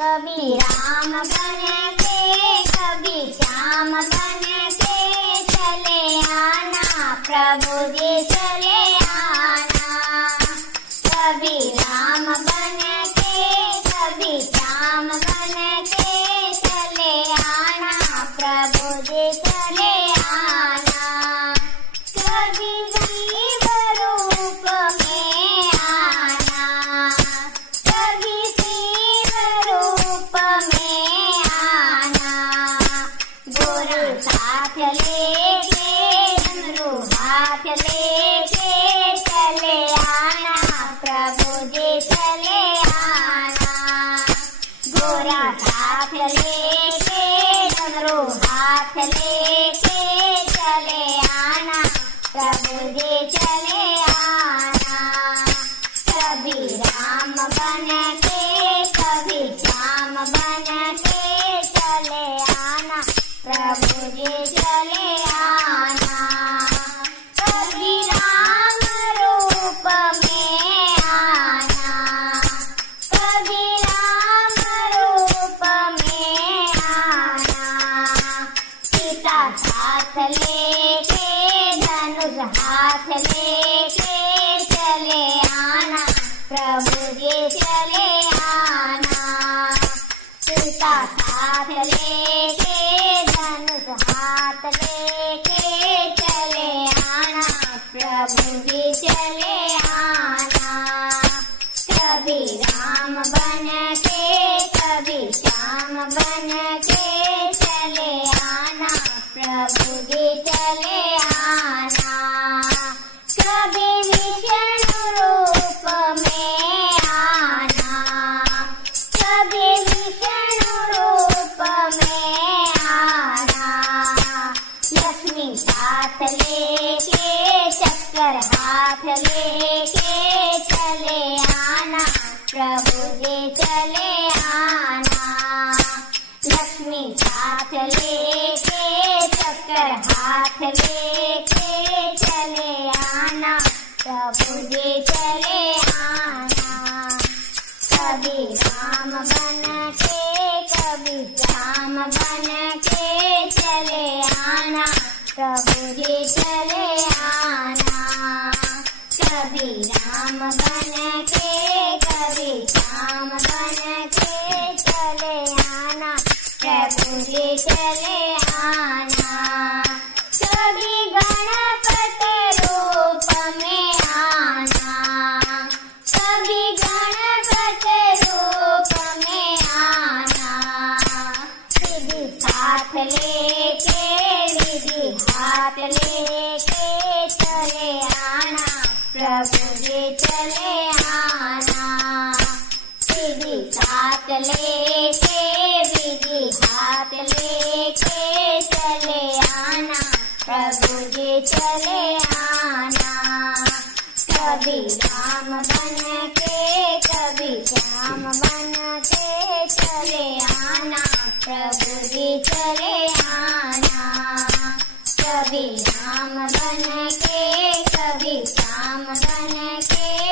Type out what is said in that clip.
कभी राम बन के कभी श्याम बन के चले आना प्रभु जी चले आना। कभी राम बन के कभी श्याम बन के चले आना प्रभु जी चले आना। कभी जीव रूप में आना कभी शिव रूप में आना। गुरु साथ लेके डमरू हाथ लेके चले आना प्रभु जी चले आना। गोरा साथ लेके डमरू हाथ लेके चले आना प्रभु जी चले आना। कभी राम बन के कभी श्याम बन के चले आना प्रभु जी चले आना। कभी राम रूप में आना कभी राम रूप में आना। सीता साथ लेके धनुष हाथ लेके चले आना प्रभु जी चले आना। सीता साथ लेके धनुष हाथ लेके चले आना प्रभु जी चले आना। कभी राम बन के कभी श्याम बन के चले आना प्रभु जी चले आना। कभी विष्णु रूप में आना कभी विष्णु रूप में आना। लक्ष्मी साथ लेके चक्कर हाथ लेके चले आना प्रभु जी चले आना। लक्ष्मी साथ लेके चक्कर हाथ लेके चले आना प्रभु जी चले आना। कभी राम बन के कभी श्याम बन के चले आना प्रभु जी चले आना। कभी राम बन के कभी श्याम बन के चले आना प्रभु जी चले आना। कभी गणपति रूप में आना कभी गणपति रूप में आना। विधि साथ लेके विधि हाथ लेके चले आना प्रभु जी चले आना। विधि साथ लेके विधि हाथ लेके चले आना प्रभु जी चले आना। कभी राम बन के कभी श्याम बन के चले आना प्रभु जी चले आना। कभी राम बन के कभी श्याम बन के